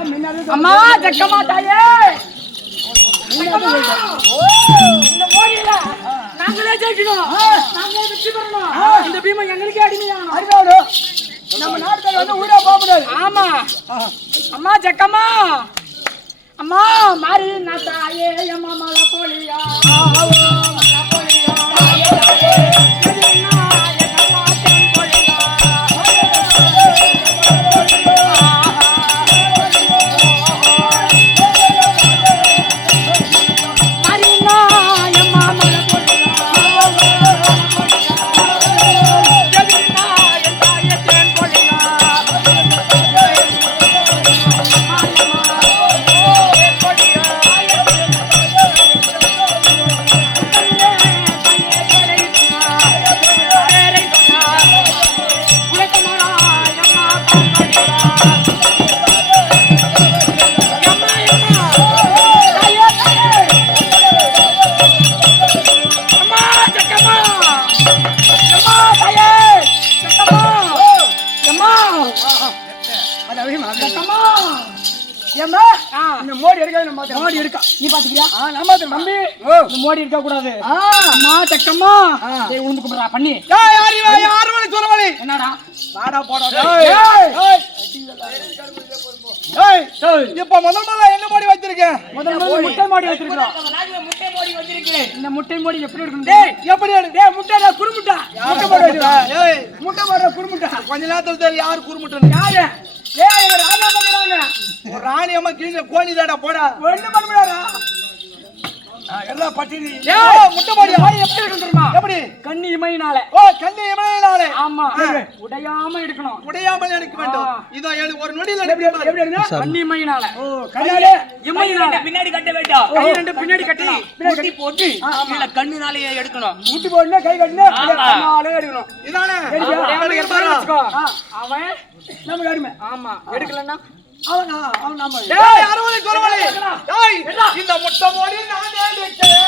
அம்மா ஜக்கம்மா தாயே, இந்த மோடியில நாங்களே ஜெயிக்கணும், நாங்களே வெற்றி பெறணும். இந்த பீமன் எங்களுக்கே அடிமையாகணும். அறிவாடு நம்ம நாட்டுல வந்து ஊரா போகக்கூடாது. ஆமா அம்மா ஜக்கம்மா, அம்மா மாறி நான் தாயே அம்மா மலை போலியா மலை போலியா மோடி இருக்கா நீ பாத்துக்கியா? தம்பி மோடி இருக்க கூடாது. அம்மா தக்கம்மா உந்து கும்பிடுறா பண்ணி என்னடா வாடா போடா. இப்ப முதல்ல என்ன மோடி வச்சிருக்கேன்? முட்டை மோடி வச்சிருக்கோம். இந்த முட்டை மோடி எப்படி எடுக்கணும்? எப்படி முட்டை குறுமுட்டா முட்டை போடுற குறுமுட்டா. கொஞ்ச நேரத்துல தெரியும் யாரு குறுமுட்டணும். யாரு ராஜா பண்றாங்க. ஒரு ராணி அம்மா கீழே கோணி தாடா போடா. ஒண்ணு பண்ண முடியாதா? எல்லாம் பட்டினி முட்டை மோடி எப்படி எடுக்கணும் தெரியுமா? எப்படி? கண்ணி இமையினால. கண்ணி இமையினால. ஆமா உடையாம எடுக்கணும். உடையாமல் எடுக்க வேண்டும். இதோ ஒரு நொடியில எப்படி எடுங்க? கண்ணி இமையினால. கையால இமையினால பின்னாடி கட்ட வேண்டும். கை ரெண்டு பின்னாடி கட்டணும். முட்டி போட்டு கீழ கண்ணினாலே எடுக்கணும். முட்டி போடுனா கை கட்டணும். கண்ணாலே எடுக்கணும். இதானே அவன் நம்ம அடிமை. ஆமா எடுக்கலன்னா அவன் நாம யாரும் சொல்லவலே. இந்த முட்டை மோடி நான் எடுத்தேன்.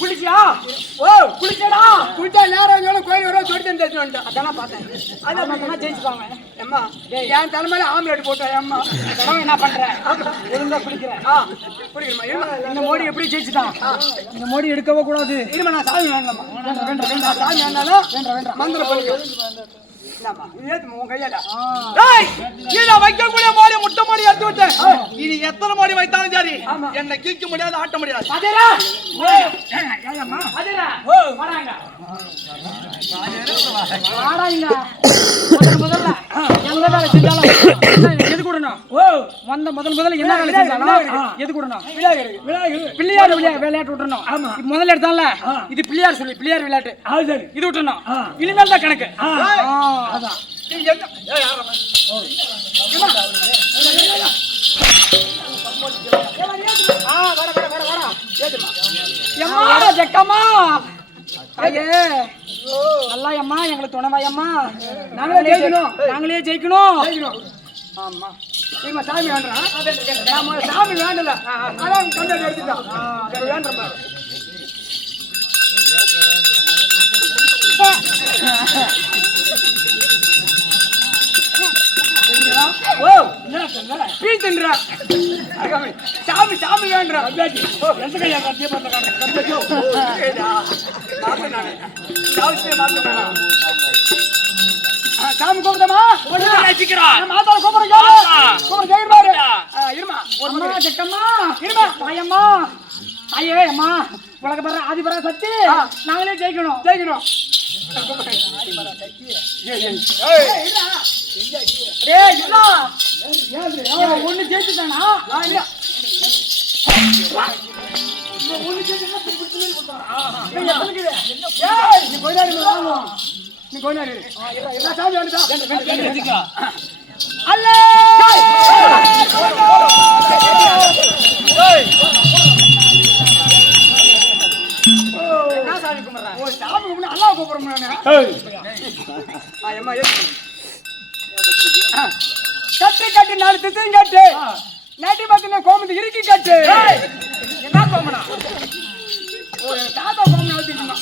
குளிச்சியா? ஓ குளிச்சடா. குளிச்சா நேரம் கோயில் வர தொடுத்து தெரிஞ்சு அதான் பார்த்தேன். அதான் ஜெயிச்சுப்பாங்க. அம்மா என் தலைமையில ஆம்லெட் போட்டேன். அம்மா என்ன பண்றேன்? ஒழுங்கா குளிக்கிறேன். குளிக்கிறமா? இந்த மோடி எப்படி ஜெயிச்சுட்டான்? இந்த மோடி எடுக்கவே கூடாது. இனிமே நான் சாமி வேண்டாமா? வேண்டாம் சாமி வேண்டாலும் மந்திரம் பண்ணிக்க. வைக்கக்கூடிய மாடி முட்டை மாடி எடுத்து விட்டேன். இனி எத்தனை மாடி வைத்தாலும் சரி என்னை கீழ்க்க முடியாது, ஆட்ட முடியாது. முதல்ல எந்த வேலை செஞ்சாலும் எது கூடணும் முதல்ல என்ன வேலை செஞ்சாலும் எது கூடணும் பிள்ளையார் விளையாட்டு விட்டுறணும் முதல்ல எடுத்தால இது பிள்ளையார் சொல்லி பிள்ளையார் விளையாட்டு இது விட்டுறணும் இனிமேல் தான் கணக்கு நல்லா அம்மா எங்களுக்கு துணைவாயம்மா நாங்களே ஜெயிக்கணும் ஆமா சாமி வேண்டாம் சாமி வேண்டல அதான் கொண்டாடி எடுத்துட்டான் வேண்ட பாரு சாமி சாமி வேண்டாம் சாமி கூப்பிட்டமா மாதா கூப்பிடுறாரு இருமா இருமா ஐயம்மா ஐயே அம்மா உலக பெற ஆதிபரா சக்தி நாங்களே ஜெயிக்கணும் ஒண்ணு ஜெயிச்சுட்டானா நீ கொண்டாடி நீ கொண்டாடி சாமி அல்ல சாமி கும்பிடுறேன் சாமி கும்பிடு அல்லா கூப்பிடுறேன் கட்டு கட்டு நாலு திசையும் கட்டு நாட்டி பார்த்து கோமத்து இறுக்கி கட்டு என்ன கோமனா தாத்தா கோமனை ஊத்திட்டுமா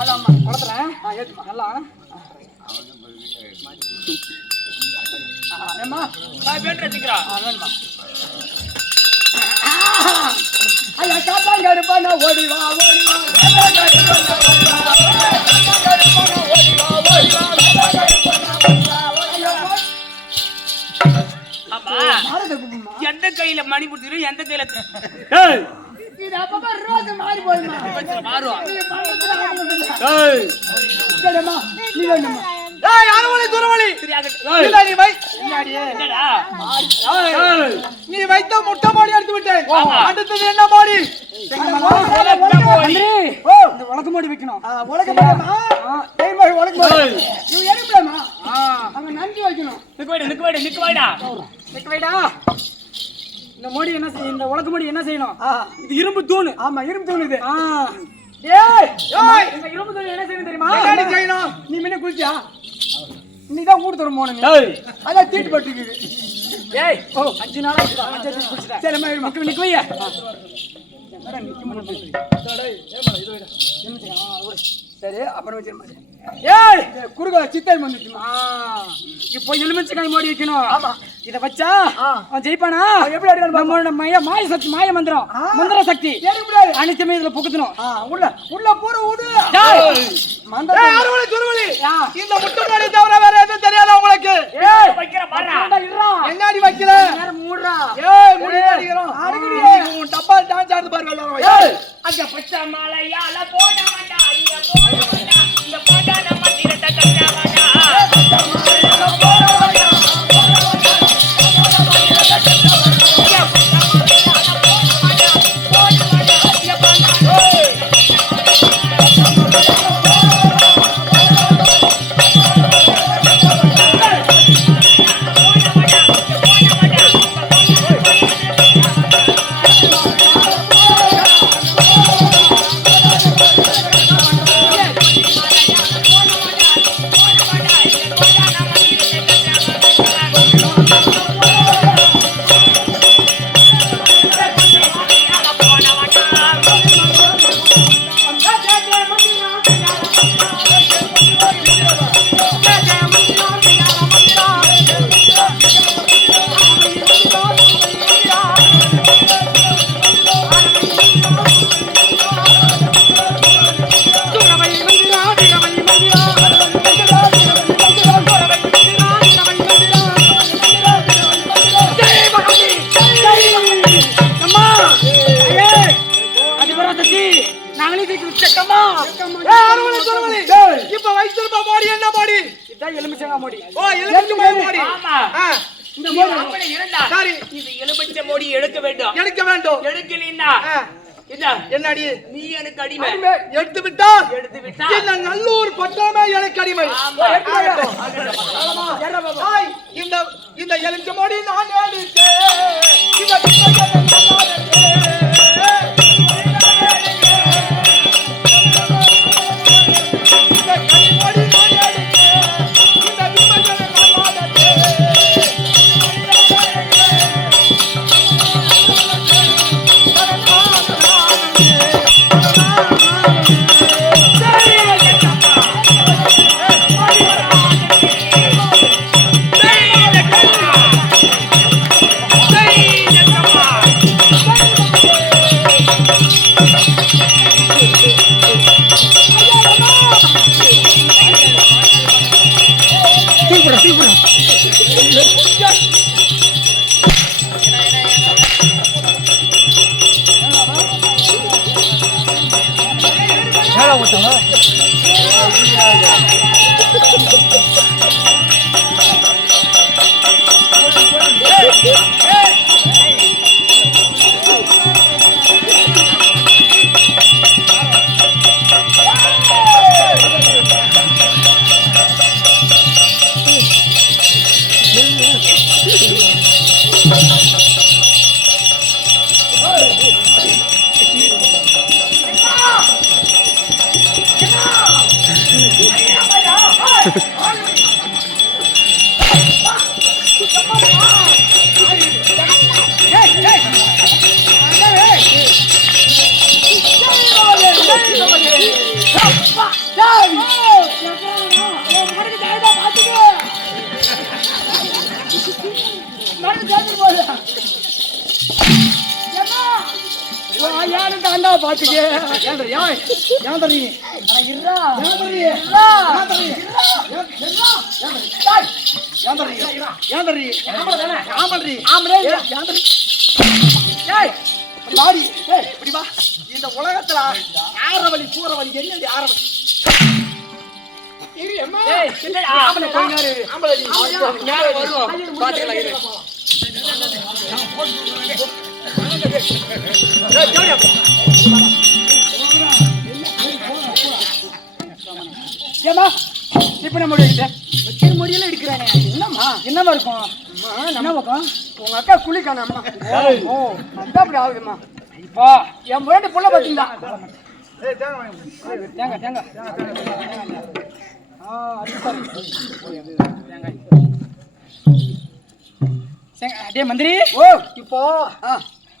அதாம்மா குளத்துறேன் ஏற்றுமா நல்லா ஏம்மா பேட்டு வச்சுக்கிறா வேணுமா ஐயா காத்தாங்க இருப்பானா ஓடிவா ஓடிவா எந்த கையில மணி புடிச்சிரு எந்த கையில இது அப்பப்ப ரோஸ் மாறி போயுமா மாறுவா நீ வேணுமா நீ வைத்த முட்டை மாடி எடுத்து விட்டேன் அடுத்தது என்ன மாடி உலக மாடி வைக்கணும் நன்றி வைக்கணும் இந்த மோடி என்ன செய்யும் இந்த உலக மோடி என்ன செய்யணும் இது இரும்பு தூணு ஆமா இரும்பு தூணு இது இரும்பு தூணு என்ன செய்யணும் தெரியுமா செய்யணும் நீ முன்ன குளிச்சா நீதான் ஊடு தரும் போன அதான் தீட்டு பட்டுக்குது ஏய் ஓ 5 நாளா குளிச்சுட்டேன் சரி நிக்க வையா சரி அப்புறம் வச்சிருமா ஏய் குறுக சித்தல் வந்துச்சுமா இப்போ எலுமிச்சக்காய் மோடி வைக்கணும் ஆமா இத வச்சா அவன் ஜெயிப்பானா எப்படி அடிக்கணும் நம்மளோட மாய சக்தி மாய மந்திரம் மந்திர சக்தி அனைத்துமே இதுல புகுத்தணும் உள்ள பூர விடு மந்திரம் அறுவலை துருவலி இந்த முட்டை மாடி தவிர வேற எதுவும் தெரியாதா உங்களுக்கு ஏய் வைக்கிற பாறா என்னாடி வைக்கல நேரம் மூடுறா ஏய் முடி அடிக்கிறோம் அடிக்கிறீ உன் டப்பா டான்ஸ் ஆடுது பாரு எல்லாரும் ஏய் அங்க பச்சை மாலையால போட மாட்டா இங்க போட மாட்டா இந்த போடா நம்ம திரட்ட கட்ட மாட்டா நாங்களே செக்கமா. இப்ப வைத்திருப்ப மாடி என்ன மாடி? இதான் எலுமிச்சங்க மோடி. ஓ எலுமிச்சை மாடி. ஆமா. இந்த மோடி அப்படி இருந்தா சரி இது எலுமிச்சை மோடி எடுக்க வேண்டும். எடுக்க வேண்டும். எடுக்கலைன்னா என்னடி நீ எனக்கு அடிமை. எடுத்து விட்டா இந்த நல்லூர் பட்டமே எனக்கு அடிமை. இந்த எலுமிச்சை மாடி நான் இந்த உலகத்துல ஆரவழி சூறவழி என்னடி ஆரவழி ஏமா இப்ப நம்ம வைக்கிற முடியல எடுக்கிறானே என்னம்மா என்னமா இருக்கும் என்ன பக்கம் உங்க அக்கா குளிக்கானம்மா ஓ அதான் அப்படி ஆகுதும்மா இப்போ என் முன்னாடி புள்ள பார்த்தீங்களா தேங்க தேங்க அதே மந்திரி ஓ இப்போ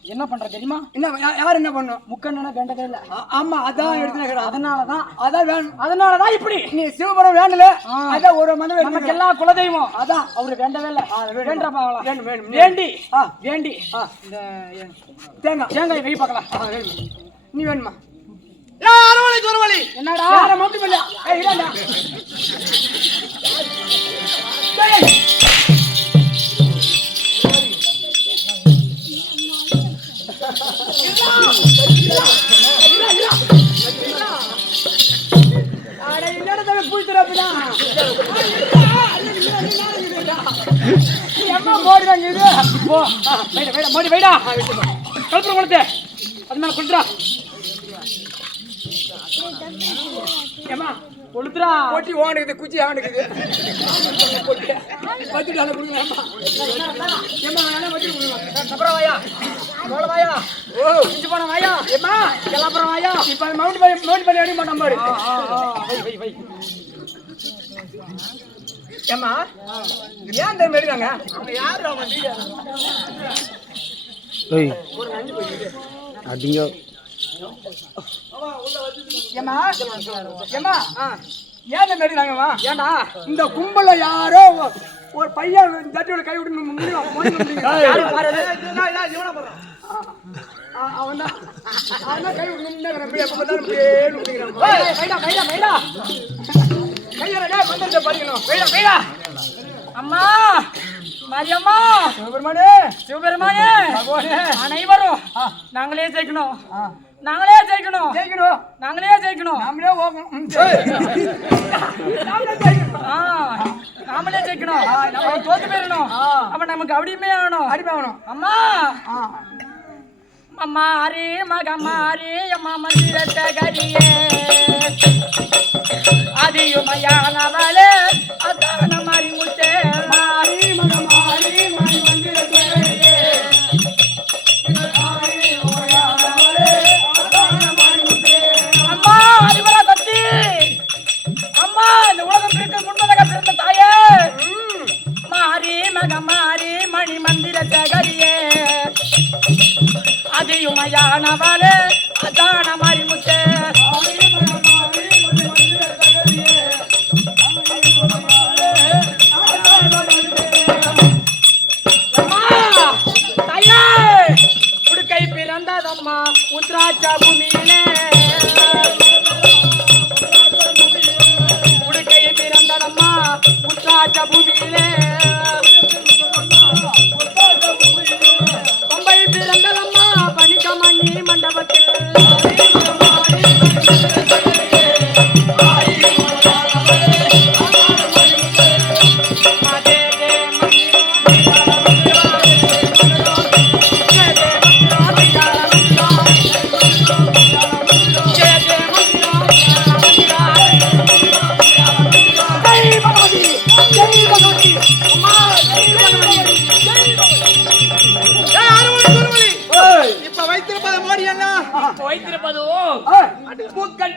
என்ன பண்ற தெரியுமா என்ன யார் என்ன பண்ணும் முக்கண்ணா வேண்டதே இல்ல ஆமா அதான் எடுத்துக்கிறேன் அதனாலதான் அதான் வேணும் அதனாலதான் இப்படி நீ சிவபுரம் வேண்டல அதான் ஒரு மனம் நமக்கு எல்லாம் குலதெய்வம் அதான் அவரு வேண்டவே இல்ல வேண்டப்பா வேணும் வேணும் வேண்டி வேண்டி இந்த தேங்காய் தேங்காய் வெய் பார்க்கலாம் நீ வேணுமா என்னடா மட்டும் இல்ல பொட்டி ஓடுக்குது குச்சி ஆடுக்குது ஏமா ஏன் தெரியுமா இருக்காங்க அவங்க யாரு அதிக ஏமா ஏமா ஏன் தெரியுறாங்கம்மா ஏண்டா இந்த கும்பல யாரோ ஒரு பையன் தட்டியோட கை விட்டு அவன் தான் கை விட்டு அம்மா மாரியம்மா சிவபெருமானே சிவபெருமானே அனைவரும் நாங்களே சேர்க்கணும் நாங்களே ஜெயிக்கணும் ஜெயிக்கணும் நாங்களே ஜெயிக்கணும் நாமளே போகணும் நாமளே ஜெயிக்கணும் நம்ம தோத்து போயிடணும் அப்ப நமக்கு அப்படியுமே ஆகணும் அடிப்பாகணும் அம்மா அம்மா ஹரி மகமாரி அம்மா மந்திரத்த கரியே அதியுமையானவளே அதான மாறி முத்தே மாறி மகமாரி மாறி மந்திரத்த கரியே அம்மா அறிவரா தத்தி அம்மா இந்த உலகம் பிறக்க முன்பதாக பிறந்த தாயே மாறி மகமாரி மணி மந்திரத்த கரியே அதியுமையானவளே அதான மாறி முத்தே உடுக்கை பிறந்ததம்மா உத்ராட்ச பூமியிலே உடுக்கை பிறந்ததம்மா உத்ராட்ச பூமியிலே பம்பை பிறந்ததம்மா பனிக்கமணி மண்டபத்தில் வைத்திருப்பதோ பூக்கள்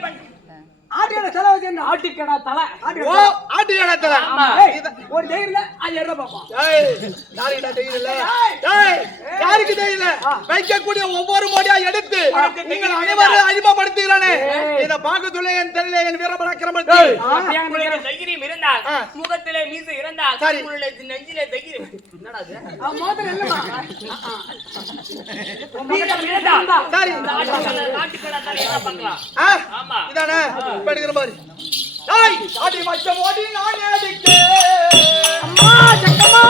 ஆட்டுக்கடை செலவு ஆட்டுக்கடா தலை ஆட்டுக்கடை தலை ஒரு தெரியல அது எடுத்த பாப்பா யாருக்கு தெரியல வைக்கக்கூடிய ஒவ்வொரு மோடியா எடுத்து நீங்கள் அனைவரும் அறிமுகப்படுத்துகிறானே இதை பார்க்க சொல்ல என் தெரியல என் வீரபராக்கிரமத்தை தைரியம் இருந்தால் முகத்திலே மீசை இருந்தால் உங்களுடைய நெஞ்சிலே தைரியம் என்னடா இது மோதிரம் இல்லமா சரி நாட்டுக்கடை தலை என்ன பண்றான் ஆமா இதானே இப்ப எடுக்கிற மாதிரி ஆடி வச்ச மோடி நான் அடிக்க அம்மா சக்கமா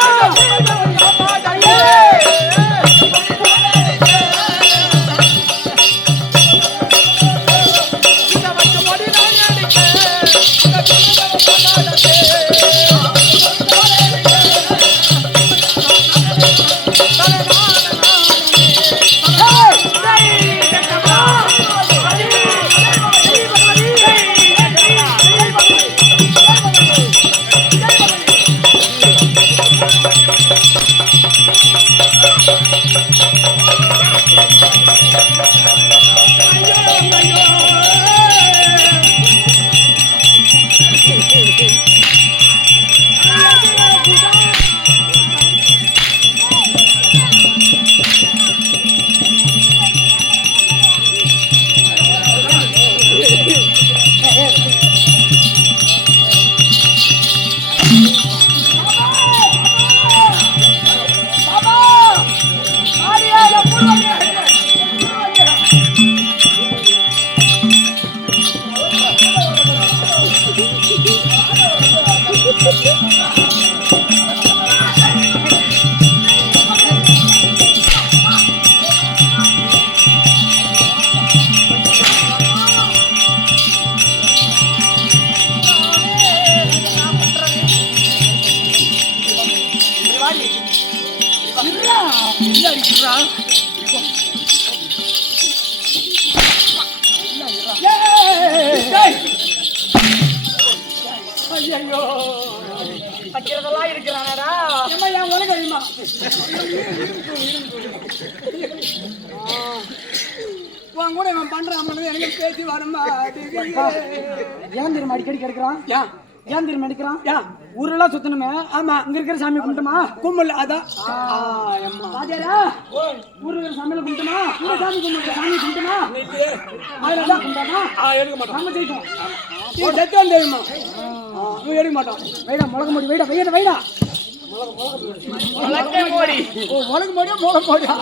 ஐயோ பக்கிறதெல்லாம் இருக்கிறானடா ஏமா என் உலக அழிமா உன் கூட இவன் பண்றான் எனக்கு பேசி வருமா ஏன் திரும்ப அடிக்கடி கிடைக்கிறான் ஏன் திரும்ப அடிக்கிறான் ஏன் ஊரெல்லாம் சுத்தணுமே ஆமா இங்க இருக்கிற சாமி கும்பிட்டுமா கும்பல் அதான் ராஜாரா ஊர்ல இருக்கிற சாமியில கும்பிட்டுமா இந்த சாமி கும்பிட்டுமா அதெல்லாம் கும்பிட்டானா எடுக்க மாட்டான் நம்ம ஜெயிக்கும் இவன் செத்தான் தெரியுமா இவன் எடுக்க மாட்டான் வைடா முளக மூடி வைடா வைடா வைடா முளகை மூடி ஓ முளகு மூடியா முளகு மூடியா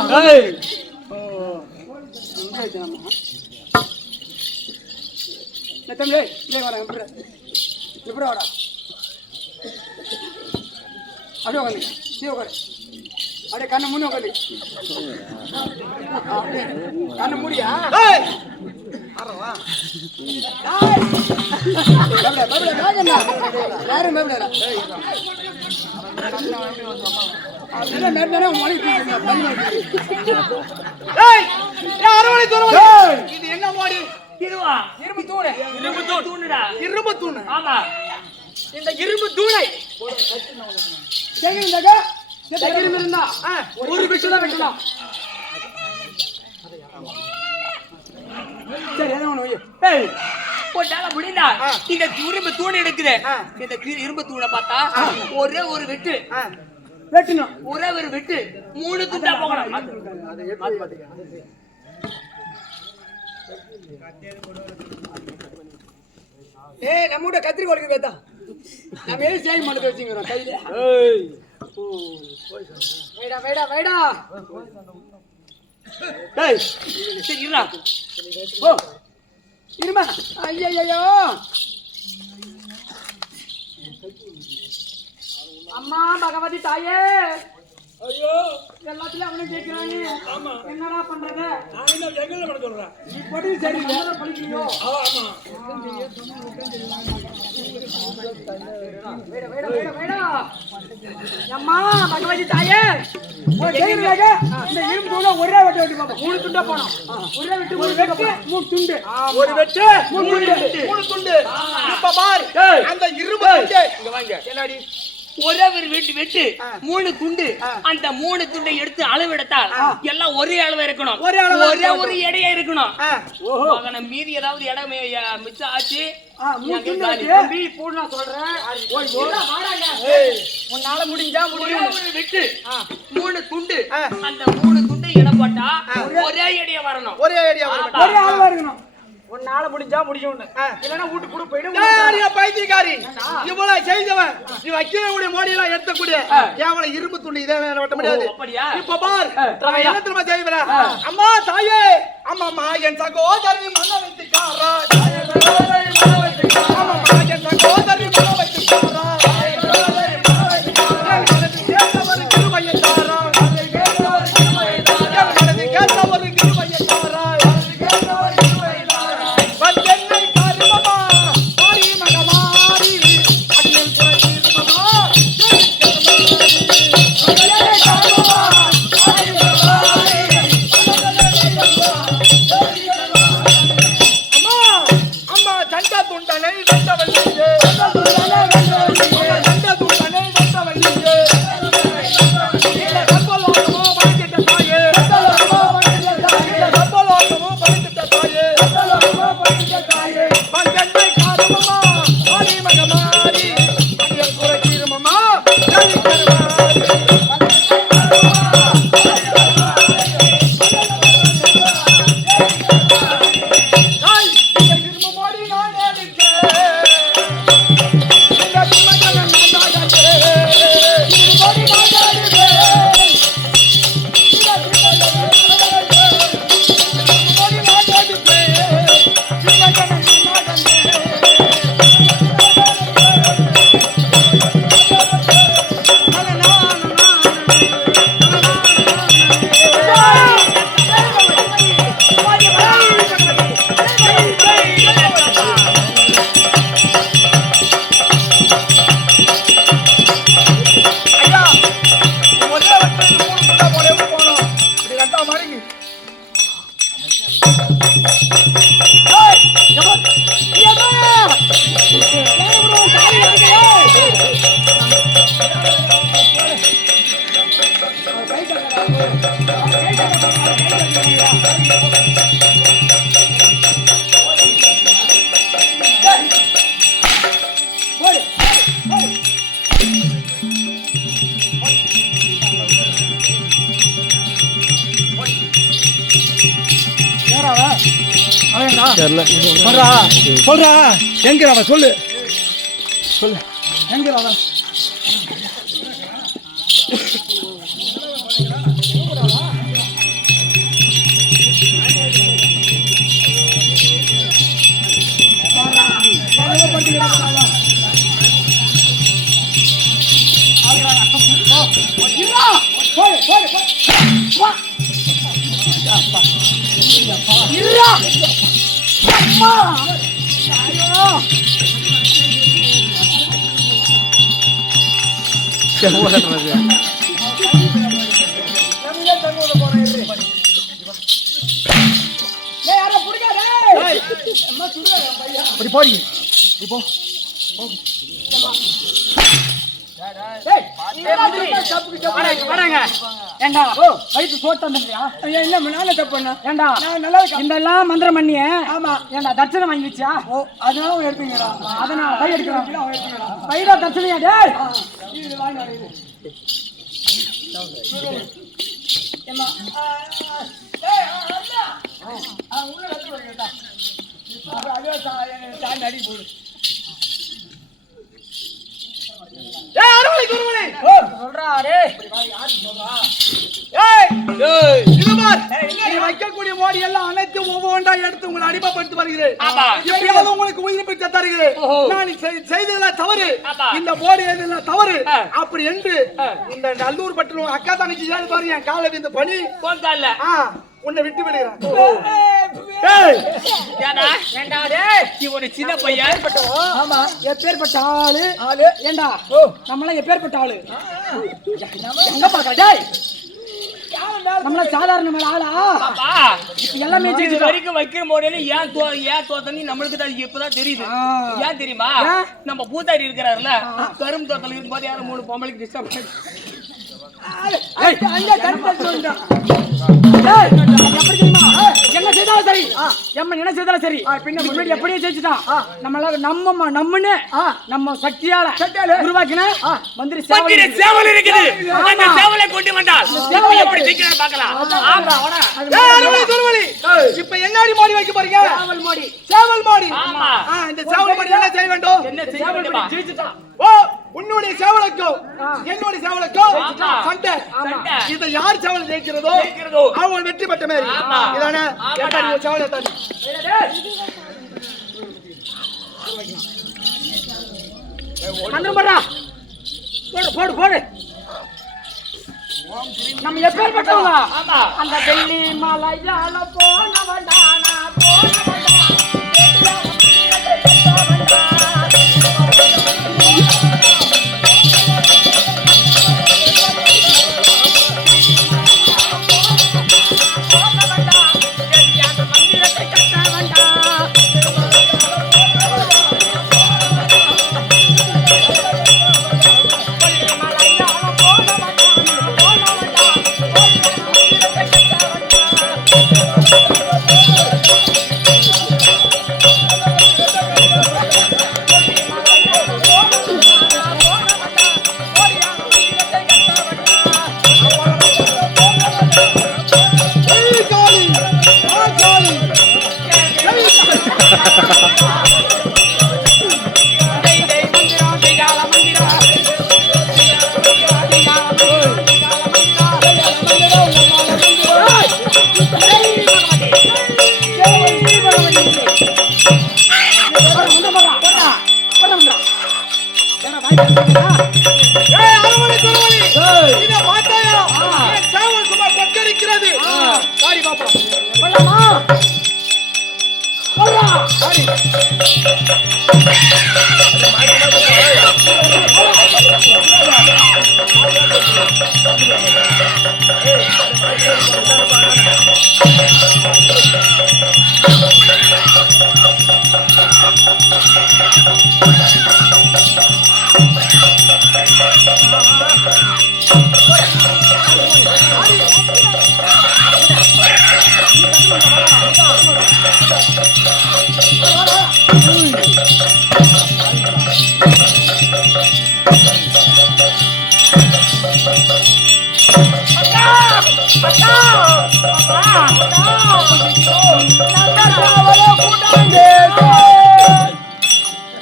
தம்பி இல்லை வரேன் எப்படி வாடா அப்படியே உட்காந்து நீ உட்காரு அப்படியே கண்ணை மூணு உட்காந்து கண்ணை மூடியா யாரும் இது என்ன மோடி? இரும்பு தூணுடா. இரும்பு தூண். ஆமா, இந்த இரும்பு தூணை இருந்தா ஒரு விஷயம் தான் வெட்டலாம். சரி எதை ஒண்ணு போட்டால முடிந்தா இந்த இரும்பு தூண் எடுக்குது. இந்த இரும்பு தூணை பார்த்தா ஒரே ஒரு வெட்டு வெட்டணும். ஒரே ஒரு வெட்டு 3 துண்டா போகணும். நம்ம கூட கத்திரிக்கோளுக்கு பேத்தா நம்ம எதுவும் செய்ய மாட்டேன் வச்சுக்கிறோம் கையில. வைடா வைடா வைடா. சரி இருடா. ஓ இருமா. ஐயோ அம்மா பகவதி தாயே. ஐயோ எல்லாத்துலயும் அவனே கேட்கிறாங்க. என்னடா பண்றது? எங்களை பண்ண சொல்றேன். நீ படி சரி படிக்கலையோ? அம்மா பகவதி தாயே இந்த இரும்பு தூணை ஒரே வெட்டு வெட்டி பாப்போம். 3 துண்டா போனோம். ஒரே வெட்டு ஒரு வெட்டு 3 துண்டு. ஒரு வெட்டு 3 துண்டு. இப்ப பார் அந்த இரும்பு துண்டு இங்க வாங்க. என்னடி ஒரே ஒரு வெட்டு 3 துண்டு. அந்த 3 துண்டை எடுத்து அளவெடுத்தால் எல்லாம் ஒரே அளவு இருக்கணும். ஒரே ஒரு எடையா இருக்கணும். மகன மீதி ஏதாவது இடம் மிச்சம் ஆச்சு உன்னால முடிஞ்சா முடியும். ஒரு வெட்டு 3 துண்டு. அந்த 3 துண்டை இடம் போட்டா ஒரே எடையா வரணும். ஒரே ஐடியா வரணும். ஒரே அளவா இருக்கணும். உன்னால முடிஞ்சா முடியும். இல்லன்னா வீட்டு கூட போயிடும். பைத்தியக்காரி இவ்வளவு செய்தவன் நீ வைக்கக்கூடிய மோடியெல்லாம் எடுத்தக்கூடிய கேவல இரும்பு துணி இதை வெட்ட முடியாது. இப்ப பார் என்ன திரும்ப செய்வன. அம்மா தாயே அம்மா என் சகோதரி மன வைத்துக்காரா. அம்மா என் சகோதரி மன வைத்துக்காரா. சொல்றா எங்க அவன் சொல்லு சொல்லு எங்க அவன் போய் இருடா. அம்மா ஐயோ ஏய் யாரோ புடிக்காத ஏய் அம்மா சுடுடா பையா அப்படி போறீங்க இப்போ வராங்க ஏண்டா வயிற்று சோட்டு வந்துடுறியா என்ன நானே தப்பு பண்ண ஏண்டா நான் நல்லா இருக்கேன் இந்த எல்லாம் மந்திரம் பண்ணிய ஆமா ஏண்டா தட்சணை வாங்கி வச்சா ஓ அதனால அவன் எடுத்துங்கடா அதனால கை எடுக்கிறான் அவன் எடுத்துங்கடா கைடா தட்சணையா டேய் இது வாங்க இது ஏமா ஏய் அண்ணா உள்ள எடுத்து வரேன்டா அப்புறம் அதே தாண்டி அடி போடு ஏய் அரவணை குருவனே சொல்றா டேய் ஏய் இது பார் நீ வைக்கக்கூடிய மோடி எல்லாம் அனைத்து ஒவ்வொன்றா எடுத்து உங்களை அடிமைப்படுத்தி வருகிறேன் ஆமா. எப்படியாவது உங்களுக்கு உயிர் பிச்சை தருகிறேன் நான் செய்ததெல்லாம் தவறு இந்த மோடி எல்லாம் தவறு அப்படி என்று இந்த நல்லூர் பட்டினம் அக்கா தங்கச்சி ஏழு பாரு என் காலை இந்த பணி போன்கால்ல உன்னை விட்டு விடுகிறேன் ஏடா ஏண்டா டேய் நீ ஒரு சின்ன பையன் ஆமா எப்பேர்ப்பட்ட ஆளு ஏண்டா நம்மளாம் எப்பேர்ப்பட்ட ஆளு எங்க பாக்க டேய் நம்மள சாதாரணமான ஆளா பாப்பா இப்ப எல்லாமே இது ஜெயிச்சிட்டோம். வரைக்கும் வைக்கிற மோடல ஏன் தோத்தனி நம்மளுக்கு தான் இப்பதான் தெரியுது ஏன் தெரியுமா நம்ம பூத்தாரி இருக்கிறாருல கரும்பு தோட்டத்துல இருக்கும்போது யாரும் 3 பொம்பளைக்கு டிஸ்டர்ப் பண்ணி அங்க கரெக்டா சொல்றா டேய், எப்படி தெரியுமா என்ன செய்தாலும் சரி எம்மன் என்ன செய்தாலும் சரி பின்ன முன்னாடி எப்படியே ஜெயிச்சிட்டான் நம்மளால நம்மன்னு நம்ம சக்தியால உருவாக்கின மந்திரி மந்திரி சேவல் இருக்குது அந்த சேவலை கொண்டு வந்தால் சேவல் எப்படி ஜெயிக்கிறான்னு பார்க்கலாம் ஆமா வாடா இப்ப என்னடி மோடி வைக்க போறீங்க சேவல் மோடி ஆமா இந்த சேவல் மோடி என்ன செய்ய வேண்டும் என்ன செய்ய வேண்டுமா ஜெயிச்சிட்டான் ஓ உன்னுடைய சேவலுக்கும் என்னுடைய சேவலுக்கும் சண்டை இதை யார் சேவல் ஜெயிக்கிறதோ அவங்க வெற்றி பெற்ற மாதிரி இதானே எட்டாடி சேவல் எட்டாடி மந்திரம் போடுறா போடு போடு நம்ம எப்பேற்பட்டவங்க அந்த வெள்ளி மலையாள போனவண்டானா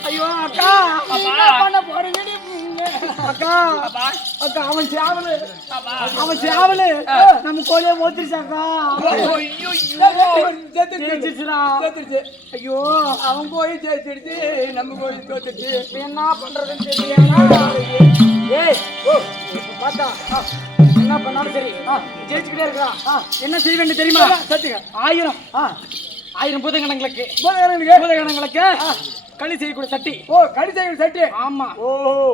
ஐயோ அக்கா என்ன பண்ண போறீங்கடி அக்கா அக்கா அவன் சேவலு நம்ம கோழியை ஓத்திருச்சாக்கா ஐயோ அவன் கோழி ஜெயிச்சிடுச்சு நம்ம கோழி தோத்துச்சு என்ன பண்றதுன்னு தெரியல ஏய் பார்த்தா என்ன பண்ணாலும் சரி ஜெயிச்சுக்கிட்டே இருக்கான். என்ன செய்ய வேண்டும் தெரியுமா? சட்டுங்க 1000 பூதகணங்களுக்கு களி செய்யக்கூடிய சட்டி. ஓ கடி செய்யக்கூடிய சட்டி. ஆமா. ஓ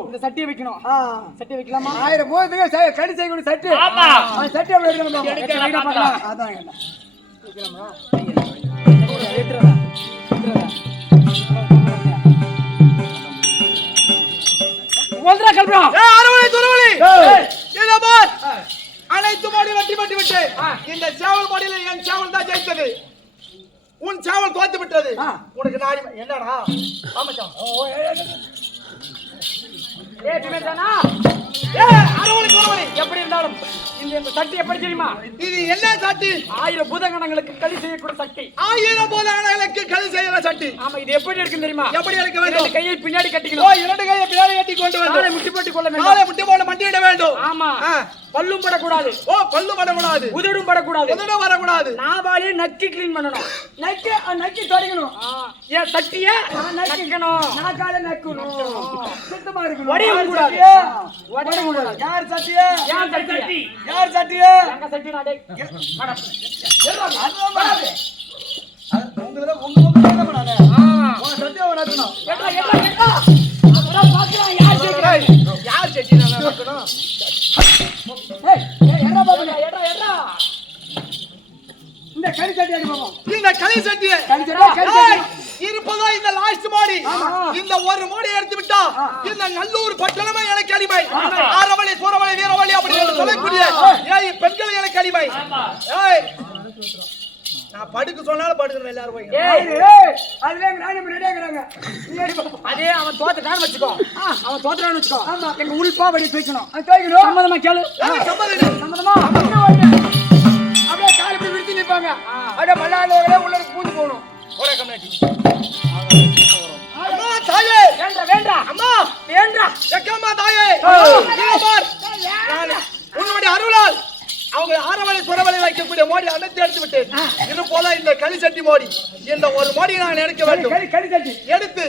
இந்த சட்டியை வைக்கணும். சட்டி வைக்கலாமா? 1000 போதுக்கு கடி செய்யக்கூடிய சட்டி. ஆமா. அந்த சட்டி எப்படி எடுக்கணும்? எடுக்கலாம் பார்க்கலாம். அதான் என்ன வைக்கலாமா? ஏற்றுறதா? ஒன்றா கல்புறோம். அறுவலை துறவலை இதோ பார். அனைத்து மாடி வெட்டி விட்டு இந்த சேவல் மாடியில என் சேவல் தான் ஜெயித்தது. உன் சேவல் தோத்து விட்டது. உனக்கு நாடி என்னடா ஆமாச்சாம். திமேதானா? அறுவலை துறவலை எப்படி இருந்தாலும் இந்த சட்டி எப்படி தெரியுமா? இது என்ன சட்டி? 1000 பூதகணங்களுக்கு களி செய்யக்கூடிய சட்டி. 1000 போதானங்களுக்கு களி செய்யற சட்டி. ஆமா, இது எப்படி இருக்குன்னு தெரியுமா? எப்படி எடுக்க வேண்டும்? 2 கையை பின்னாடி ஓ கட்டிக்கணும். 2 கையை பின்னாடி கட்டி கொண்டு காலை வேண்டும். முட்டி போட்டு கொள்ள வேண்டும். காலை முட்டி போட மண்டியிட வேண்டும். ஆமா. பல்லும் படக்கூடாது. ஓ பல்லு படக்கூடாது. உதடும் படக்கூடாது. உதடு வரக்கூடாது. நாவாலே நக்கி கிளீன் பண்ணணும். நக்கி தொடங்கணும். ஏன் சட்டிய நக்கணும். நாக்கால நக்கணும். சுத்தமா இருக்கணும். வடியும் கூடாது. வடியும் கூடாது. யார் சட்டியே? ஏன் சட்டி? யார் சட்டியே? எங்க சட்டி நாடே? உங்க பண்ணானே. உன் சட்டியை நடத்தணும். அப்புறம் பார்க்கலாம் யார் ஜெயிக்கிறாங்க. யார் சட்டி நான் நடக்கணும்? என்ன பாருங்க. எட்ரா. இந்த கறி சட்டி அடி பாப்போம். இந்த களி சட்டியை இருப்பதோ இந்த லாஸ்ட் மாடி. இந்த ஒரு மாடி எடுத்து விட்டா இந்த நல்லூர் பட்டணமே எனக்கு அடிமை. ஆரவளை சூரவளை வீரவளை அப்படி என்று சொல்லக்கூடிய ஏய் பெண்கள் எனக்கு அடிமை. ஏய் நான் படுக்க சொன்னாலும் படுக்கணும் எல்லாரும் போய். அதுவே நானே ரெடியாக்குறாங்க. நீ அடி பாப்போம். அதே அவன் தோத்துட்டான்னு வச்சுக்கோ. அவன் தோத்துறான்னு வச்சுக்கோ. ஆமா. எங்க உள்பா வடி தூக்கணும். தூக்கணும். சம்மதமா கேளு. சம்மதம். சம்மதமா? அப்படியே கால் இப்படி விரிச்சு நிப்பாங்க. அப்படியே மல்லாலோகல உள்ள பூந்து போகணும். ஒரே கம்னாட்டி. அம்மா தாயே. வேண்டா. அம்மா வேண்டா. எக்கம்மா தாயே. நான் உன்னுடைய அருளால் அவங்க ஆரவளை புறவளை வைக்கக்கூடிய மோடி அனைத்து எடுத்து விட்டேன். இது போல இந்த களி சட்டி மோடி இந்த ஒரு மோடியை நான் எடுக்க வேண்டும். கறி சட்டி எடுத்து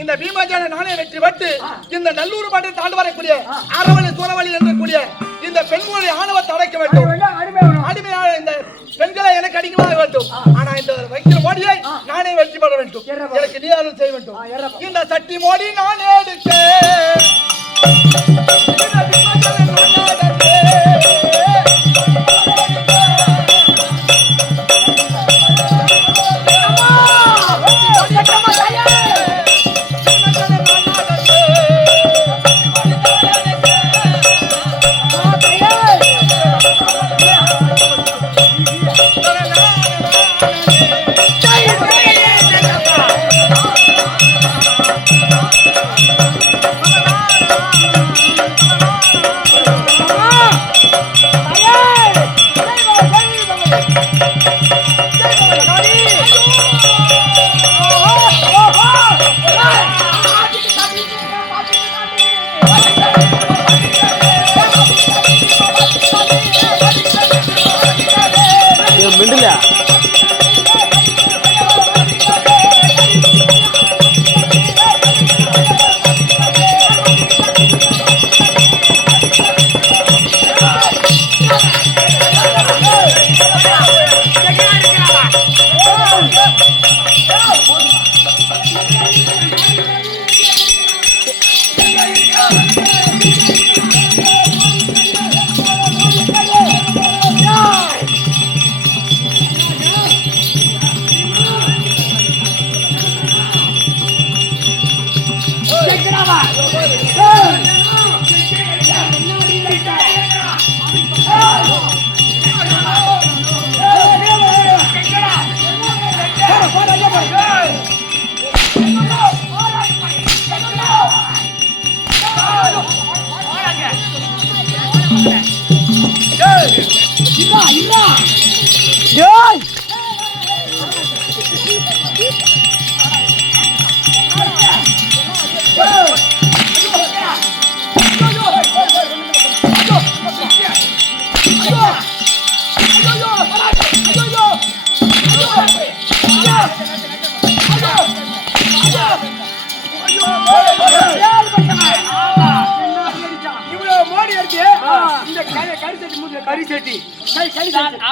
இந்த பீமாஜான நானே வெற்றி பெற்று இந்த நல்லூர் மாட்டை தாண்டு வரக்கூடிய ஆரவளை சூறவழி என்றக்கூடிய இந்த பெண்களுடைய ஆணவத்தை அடைக்க வேண்டும். அடிமையான இந்த பெண்களை எனக்கு அடிக்கமாக வேண்டும். ஆனா இந்த வைக்கிற மோடியை நானே வெற்றி பெற வேண்டும். எனக்கு நீ அருள் செய்ய வேண்டும். இந்த சட்டி மோடி நான் எடுக்க இவ்வளவு மோடி இருக்கு. இந்த கறி சட்டி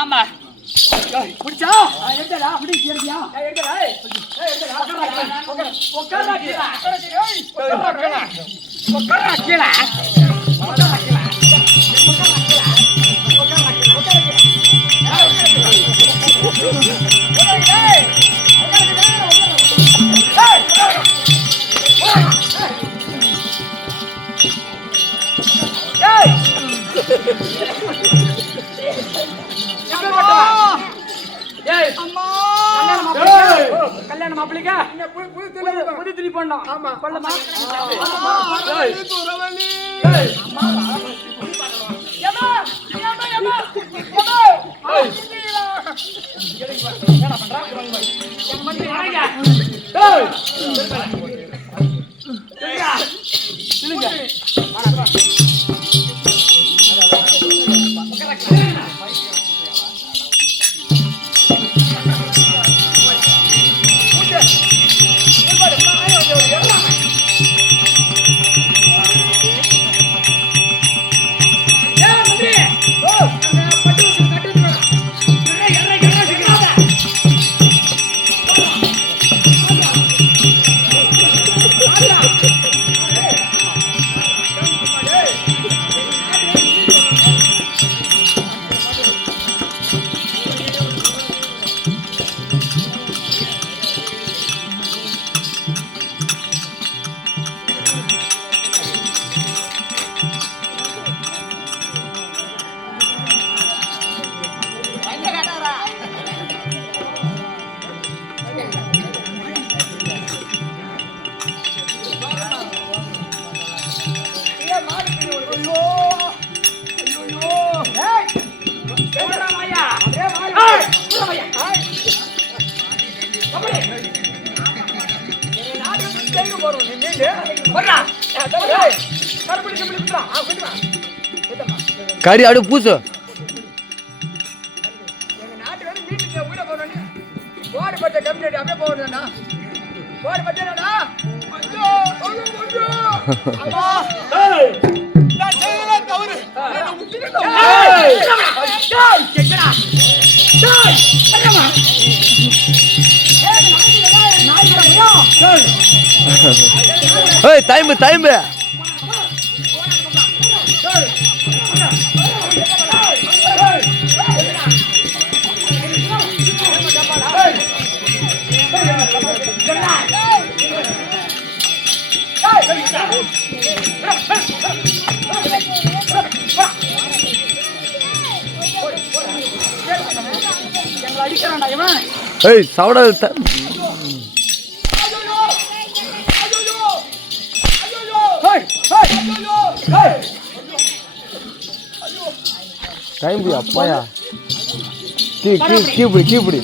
ஆமா பிடிச்சா எடுத்தடா பிடிச்சி எடுத்தியா எடுத்தடா உட்கார்றா கீழே கல்யாண மாப்பிள்ளைக்கா புது துணி பண்ணோம் ஆமா கொள்ளமா கறி அடு பூசு எங்க நாட்டு வந்து வீட்டுக்கு உள்ள போறோம் போடு பட்ட கம்ப்ளீட் அப்படியே போறடா போடு பட்டடா ஐயோ ஐயோ அம்மா ஏய் நான் செய்யல தவறு என்ன முட்டிடணும் ஏய் டேய் கேக்குடா டேய் என்னமா ஏய் நாய் வரடா ஏய் டைம் ஏய் சவடா டைம் அப்பாயா கீப்பிடி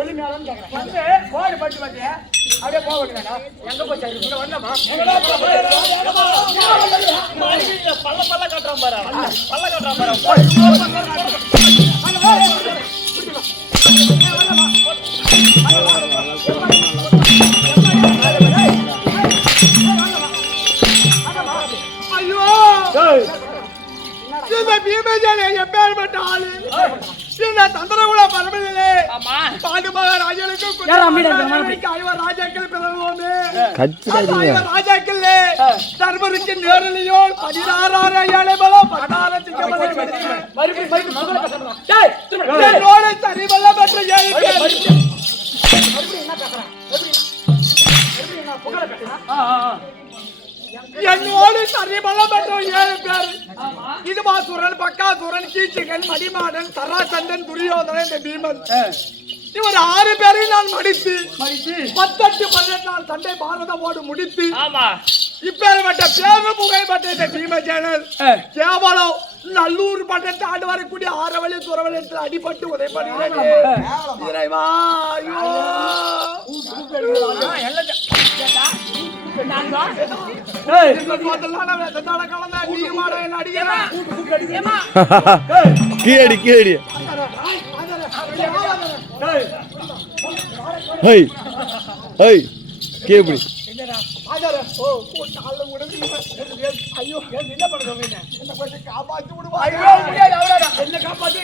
எலுமையாலும் கேக்குறேன் வந்து கோடு பட்டு பாத்தியா அப்படியே போக வேண்டியதா எங்க போச்சு இங்க வரலாமா பல்ல பல்ல காட்டுறான் பாரு பல்ல காட்டுறான் பாரு ஐயோ இந்த பீமேஜாலே எப்பேற்பட்ட ஆளு இந்த தந்திரகுல பரமனிலே பாண்டு மகாராஜனுக்கு ராஜாக்கள் பிறந்தோமே ராஜாக்கள் தர்மருக்கு நேரலையோ 16,000 பலம் 16 சரிவல்ல பெற்ற 7 பேர் என்னோடு சரிபலம் பெற்ற 7 பேர் இதுமாசூரன் பக்காசூரன் கீச்சகன் மடிமாடன் சராசந்தன் துரியோதனன் இந்த பீமன் இவர் 6 பேரையும் நான் மடித்து 18 நாள் சண்டை பாரதமோடு முடித்து இப்பேற்பட்ட பேரு புகைப்பட்ட இந்த பீமசேனன் கேவலம் நல்லூர் பட்டத்தை ஆண்டு வரக்கூடிய 6 வழி துறவலத்தில் அடிபட்டு உதைப்படுகிறேன் இறைவா கீழடி கீழடி ஹேய் ஹேய் கேபடி ஐயோ என்ன பண்ணுங்க காப்பாத்தி விடுவா என்ன காப்பாத்தி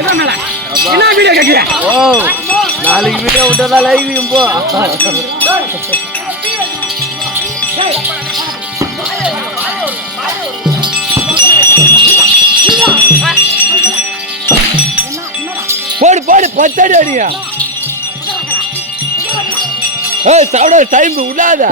என்னால நாளைக்கு வீடியோ விட்டா லைவ் போ போடு போடு 10 அடி அடியா சாப்பிட டைம் விடாத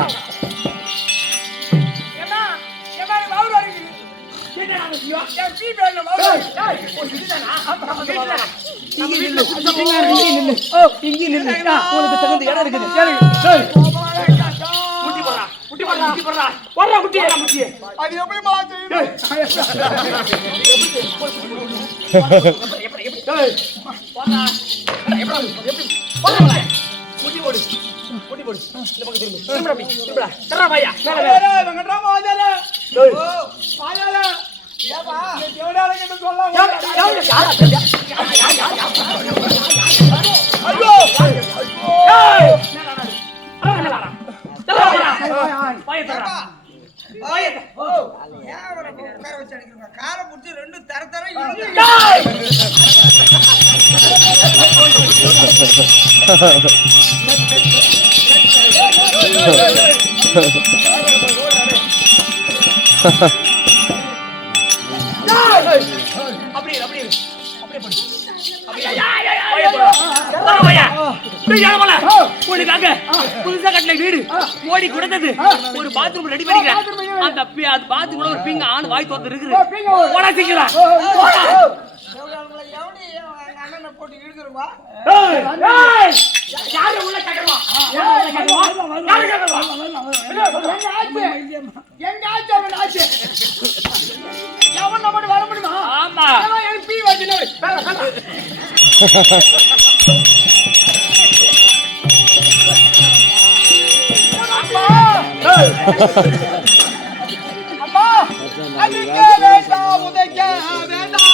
காலை புடிச்சு 2 தர தர புதுசா கட்டல வீடு ஓடி கொடுத்தது ஒரு பாத்ரூம் ரெடி பண்ணிக்கிறேன் அந்த பாத்ரூம்ல ஒரு பிங்க ஆண் வாய் தோத்து இருக்குது ஓடா சீக்கிரம் அண்ணனை போட்டு இழுக்குறவா யாரு உள்ள கட்டவா எங்க ஆச்சு அவன் ஆச்சு எவன் நம்ம வர முடியுமா ஆமா எனக்கு பீ வச்சுனே அம்மா அடிக்க வேண்டாம் உதைக்க வேண்டாம்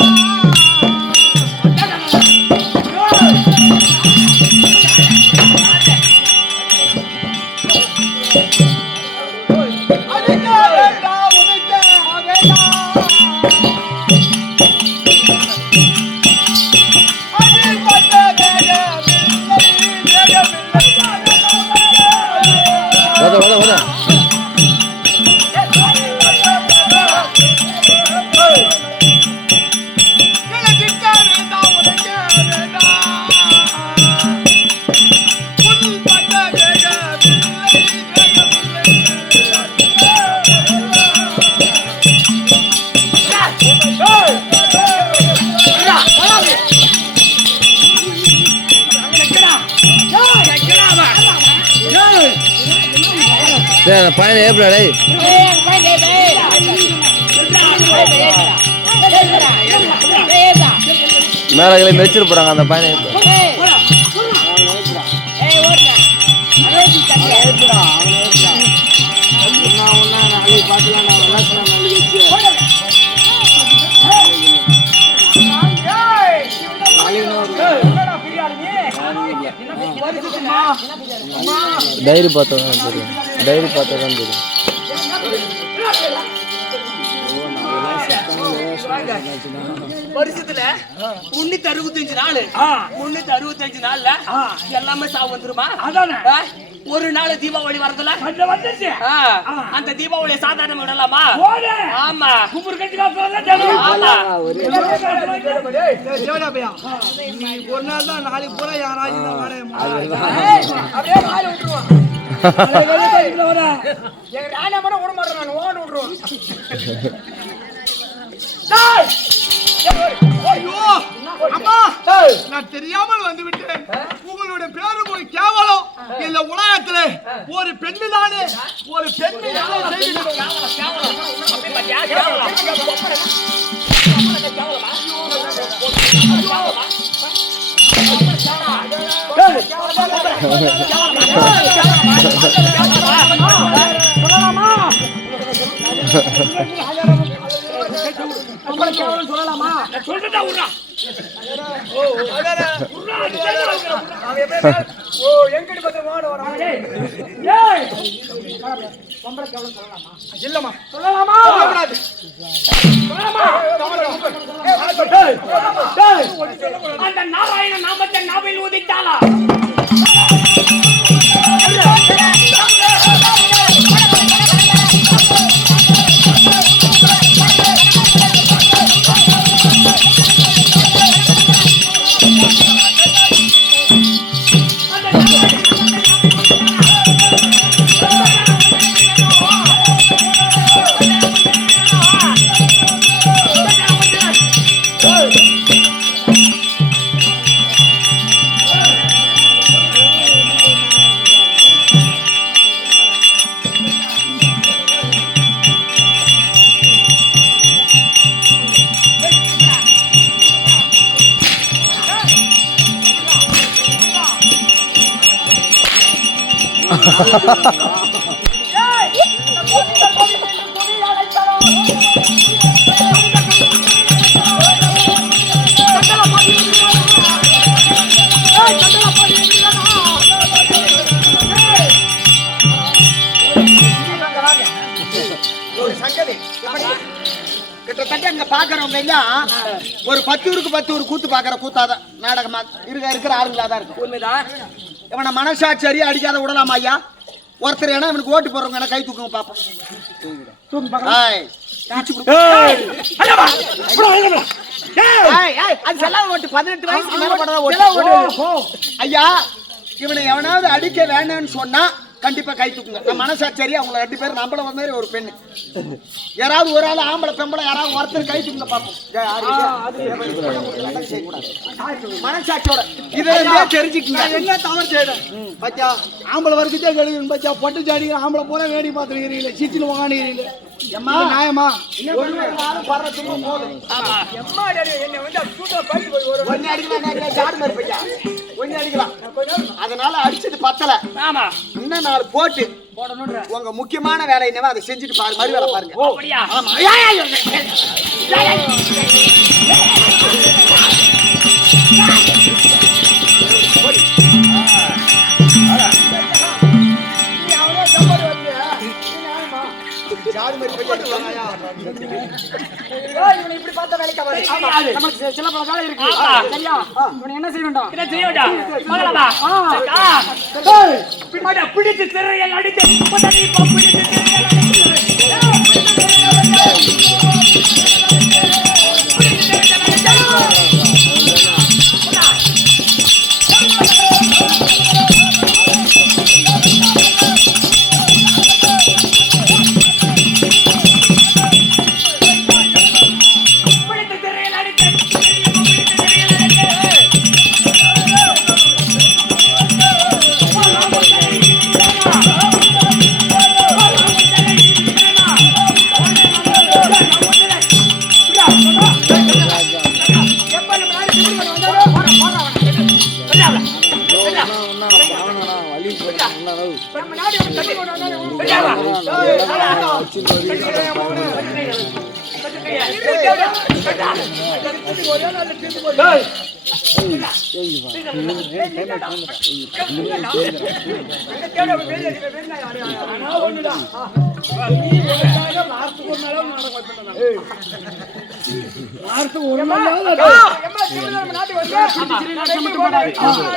பையனை ஏப்படா டேய் மேலே மெச்சிட்டு போறாங்க அந்த பையனை டைரி பார்த்தா தான் தெரியும் வருஷத்துல 365 நாள் 365 நாள்ல எல்லாமே சாவு வந்துருமா? அதானே ஒரு நாள் தீபாவளி வரதுல வந்துச்சு. அந்த தீபாவளி சாதாரண விடலாமா? ஆமா கும்புர் கட்டி காசுல ஆமா ஒரு நாள் தான் நாளைக்கு பூரா யாராவது அப்படியே காலை விட்டுருவான். எங்க ராணா மட்டும் விட மாட்டேன், நான் ஓட விட்டுருவான். ஐயோ அம்மா நான் தெரியாமல் வந்து விட்டேன். உங்களுடைய பேரு போய் கேவலம். இந்த உலகத்துல ஒரு பெண்ணு தானே சொல்லலாமா? சொல்றதா உர்றா எங்கிட்ட பத்திரம் ஓட வரான். பொம்பளை கேவலம் சொல்லலாமா? இல்லம்மா சொல்லலாமா? அந்த நாராயண நாமத்தை நாவில் ஊதிட்டாளா? கிட்டத்தட்ட இங்க பாக்குறவங்க எல்லாம் ஒரு 10 ஊருக்கு 10 ஊர் கூத்து பாக்குற கூத்தாதான் நாடகமா இருக்கிற ஆளுங்களா தான் இருக்கும். உண்மைதான். இவனை மனசாட்சி அடிக்காத விடலாமா ஐயா? ஒருத்தர் ஏன்னா இவனுக்கு ஓட்டு போடுறவங்க கை தூக்குங்க பாப்போம். அது செல்லாத ஓட்டு 18 வயசுக்கு மேல போடுறதா ஓட்டு. ஐயா இவனை எவனாவது அடிக்க வேண்டாம்னு சொன்னா கண்டிப்பா கை தூக்குங்க. நம்ம மனசாட்சி அவங்கள 2 பேர் நம்மள மாதிரி ஒரு பெண்ணு யாராவது ஒரு ஆள் ஆம்பளை பெம்பளை யாராவது ஒருத்தர் கை தூக்குங்க பாப்போம். மனசாட்சியோட இதே தெரிஞ்சுக்கீங்க. என்ன தவறு செய்யணும் பச்சா ஆம்பளை வரைக்கும் கழுகு பச்சா பொட்டு சாடி ஆம்பளை போல வேடி பார்த்துருக்கிறீங்களே சீட்டில் வாங்கினீங்களே எம்மா நியாயமா படுற துன்பம் போதும். ஒன்னு அடிக்கலாம் ஜாடு மாதிரி பையா ஒன்னு அடிக்கலாம். அதனால அடிச்சது பத்தல. ஆமா இன்னும் 4 போட்டு உங்க முக்கியமான வேலை என்னவோ அதை செஞ்சுட்டு பாரு. மறு வேலை பாருங்க. ஆமா இப்படி பார்த்த வேலைக்கு நமக்கு சில பல வேலை இருக்கு. சரியா? இவனை என்ன செய்ய வேண்டாம்? என்ன செய்ய வேண்டாம்? பிடித்து திரையில் அடித்து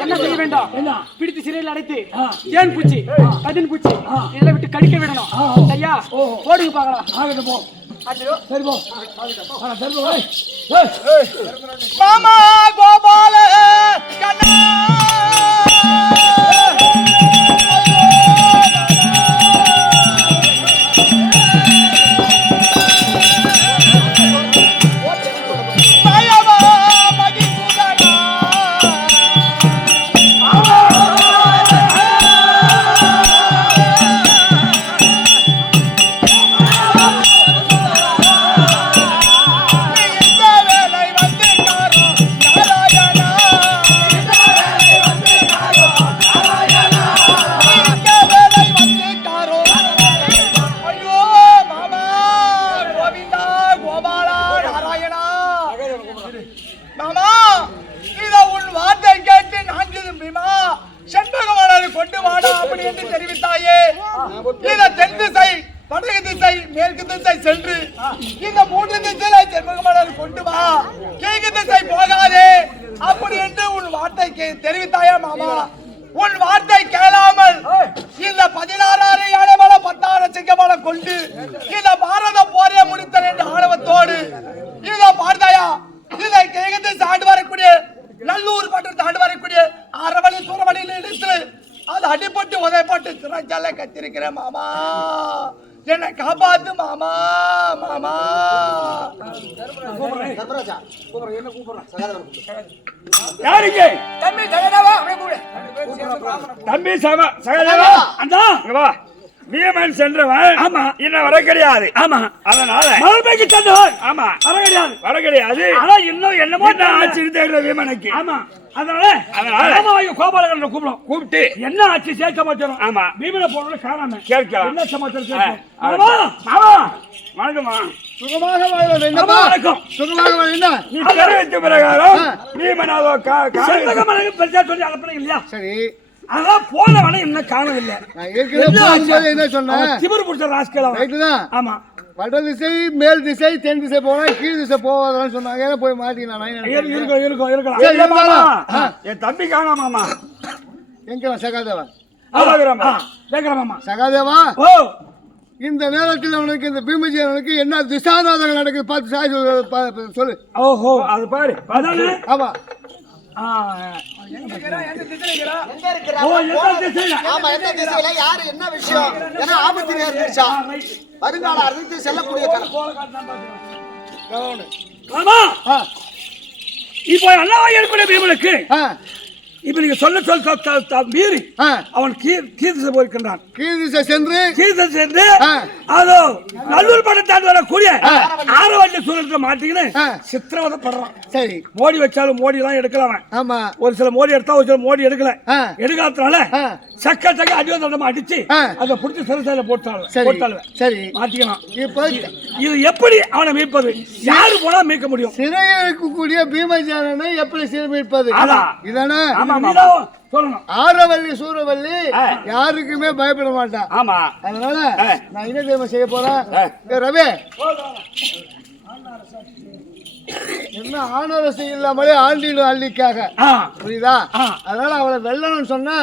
என்ன செய்ய வேண்டும்? பிடித்து சிறையில் அடைத்து ஏன் பூச்சி கதின் பூச்சி இதில் விட்டு கடிக்க விடணும். ஐயா போடுங்க பார்க்கலாம். சரி போ. மாமா கோபால கண்ணா தெரிவித்தாயா மாமா? உன் வார்த்தை கேளாமல் இந்த 16 யானைமல 10 சிங்கமல கொண்டு இந்த பாரத போரே முடித்தல் என்ற ஆணவத்தோடு இதை பார்த்தாயா? இதை கேகத்தை தாண்டி வரக்கூடிய நல்லூர் பட்டு தாண்டி வரக்கூடிய அறவழி சூறவழியில் எடுத்து அது அடிபட்டு உதைப்பட்டு திரைச்சால கத்திருக்கிற மாமா, என்னை காப்பாத்து மாமா. மாமா யாருங்க? தம்பி சகதேவா. தம்பி சகதேவா அண்ணா வா. வீமன் சென்றவன் ஆமா இன்னும் வர கிடையாது. ஆமா அதனால மறுபடிக்கு சென்றவன் ஆமா வர கிடையாது. ஆனா இன்னும் என்னமோ ஆட்சி இருக்கிற வீமனுக்கு. ஆமா அதனால கோபாலகரனை கூப்பிட்டு என்ன ஆட்சி சேர்க்க மாட்டோம். ஆமா வீமனை போன காரணம் கேட்கலாம். என்ன சமாச்சாரம்? வணக்கம்மா. சுகமாக வணக்கம். சுகமாக என்ன நீ தெரிவித்த பிரகாரம் வீமனாவோ சொல்லி அனுப்புறீங்க இல்லையா? சரி அதான் போனவனை என்ன காணவில்லை. என்ன சொன்னேன்? திமிரு பிடிச்ச ராஸ்கலாம். ஆமா வட திசை மேல் திசை தென் திசை போனா கீழ் திசை போவாதான்னு சொன்னாங்க. போய் மாட்டிக்கினா இருக்கலாம். என் தம்பி காணாமாமா. எங்க சகாதேவன்? சகாதேவா இந்த நேரத்தில் அவனுக்கு இந்த பீமஜியனுக்கு என்ன திசாநாதகம் நடக்குது பார்த்து சாய் சொல்லு. ஓஹோ அது பாரு. ஆமா வருங்கால அறிவித்து செல்லக்கூடிய இப்போ அண்ணாவை ஏற்பட பீமனுக்கு இப்ப நீங்க சொல்ல மீறி அவன் கீர்த்திசை போயிருக்கின்றான். கீர்த்திசை சென்று அதோ நல்லூர் படத்தாண்டு வரக்கூடிய ஆரவள்ளி சூழலுக்கு மாட்டிக்கின்னு சித்திரவதைப்படுறான். சரி மோடி வச்சாலும் மோடி எல்லாம் எடுக்கலாம். ஆமா ஒரு சில மோடி எடுத்தா ஒரு சில மோடி எடுக்கல. எடுக்காதனால சக்க அடிவந்தமா அடிச்சு அதை பிடிச்சி சிறுசையில போட்டாலும் சரி மாட்டிக்கலாம். இது எப்படி அவனை மீட்பது? யாரு போனா மீட்க முடியும்? சிறையில் இருக்கக்கூடிய பீமஜானனை எப்படி சிறை மீட்பது? இதானே ஆரவல்லி சூரவல்லி யாருக்குமே பயப்பட மாட்டான். ஆமா அதனால நான் என்ன தெரியுமா செய்ய போறேன்? ரவி என்ன ஆணரசு இல்லாமலே ஆண்டிடும் அள்ளிக்காக புரியுதா? அதனால அவளை வெள்ளணும்னு சொன்னா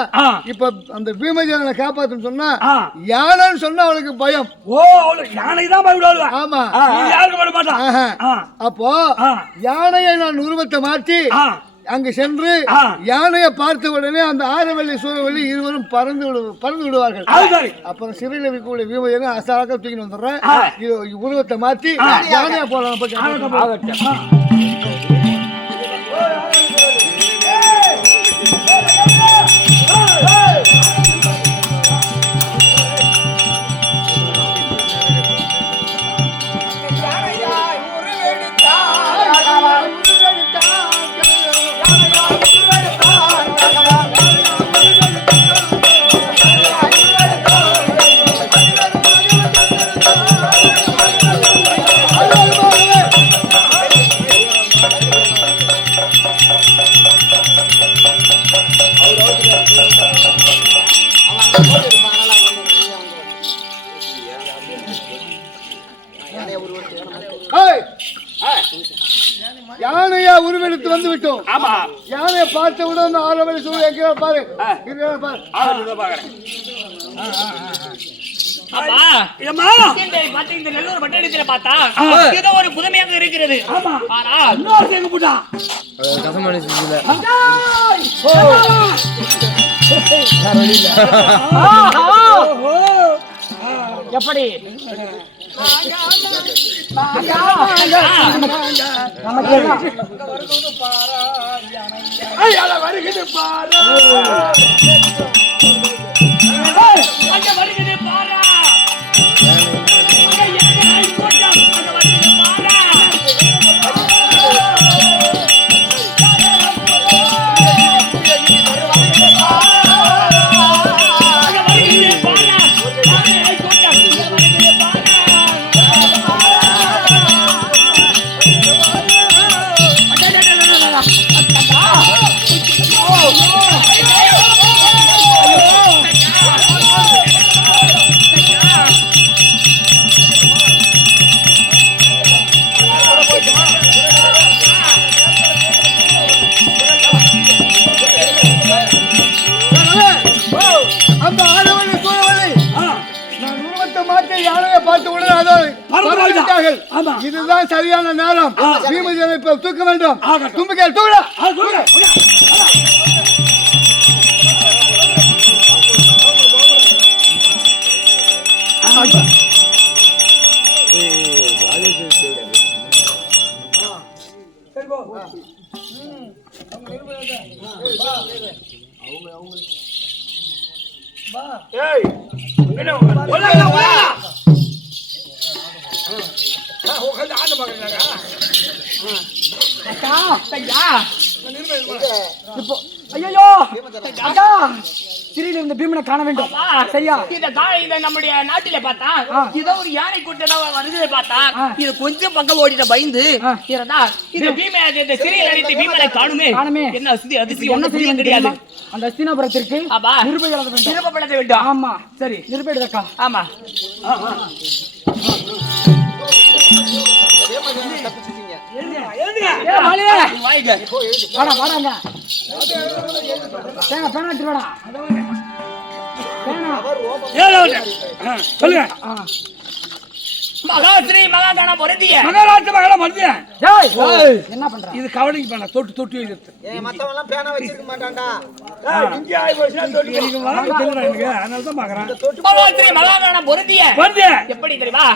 இப்ப அந்த பீமஜானை காப்பாத்துன்னு சொன்னா யானைன்னு சொன்னா அவளுக்கு பயம். ஓ யானை தான் பயப்படுவா. ஆமா யாருக்கு பயப்பட மாட்டான். அப்போ யானையை நான் உருவத்தை மாற்றி அங்கு சென்று யானையை பார்த்த உடனே அந்த ஆரவல்லி சூரவல்லி இருவரும் பறந்து விடுவார்கள். அப்புறம் சிறையில் இருக்கக்கூடிய வீமஜனை அசாலாக தூக்கிட்டு வந்துடுறேன். உருவத்தை மாற்றி யானையை போலாம். யானையா உருவெடுத்து வந்து விட்டோம். ஆமா யானையை பார்த்த உடனே ஆரவழி சூழல் எங்கே பாரு பாரு. அப்பா ஏம்மா இந்த பாத்தீங்க இந்த நெல்லூர் பட்டணத்துல பார்த்தா ஏதோ ஒரு புதுமையாக இருக்கிறது. ஆனா இன்னொரு தேங்க போட்டா கசமணி செஞ்சல எப்படி வருகிறது பாரா அங்க வருகிறது பாரா அங்க யானை கூட்டம் அங்க வருகிறது பாரா அங்க வருகிறது பாரா யானை கூட்டம் அங்க வருகிறது அந்த ஆரவழி சூழலை நான் உருவத்தை மாற்றி யானையை பார்த்த உடனே அதை ஆமா. இதுதான் சரியான நேரம். பீமசேனை இப்ப தூக்க வேண்டும். தும்பிக்கையில் தூடா ஐயோ அக்கா சிறியில் இருந்த பீமனை காண வேண்டும். சரியா இந்த நம்முடைய நாட்டில பார்த்தா ஏதோ ஒரு யானை கூட்டம் வருது பார்த்தா இது கொஞ்சம் பக்கம் ஓடிட்ட பயந்து இருந்தா இந்த பீமை இந்த சிறியில் அடித்து பீமனை காணுமே என்ன அதிசயம் என்ன செய்ய கிடையாது. அந்த அஸ்தினாபுரத்திற்கு நிருபப்படுத்த வேண்டும். ஆமா சரி நிருபடுதக்கா. ஆமா சொல்லுங்க. மகாஸ்ரீ மகாகண பொருந்திய மகாராஜ மகள மருந்திய என்ன பண்ற? இது கவனிக்கு பண்ண தொட்டு தொட்டு வைக்கிறது. மத்தவங்க எல்லாம் பேனா வச்சிருக்க மாட்டான்டா. இங்க ஆயி போச்சுனா தொட்டு எனக்கு வாங்க தெரியல எனக்கு. அதனால தான் பாக்குறேன். மகாஸ்ரீ மகாகண பொருந்திய மருந்திய எப்படி தெரியுமா?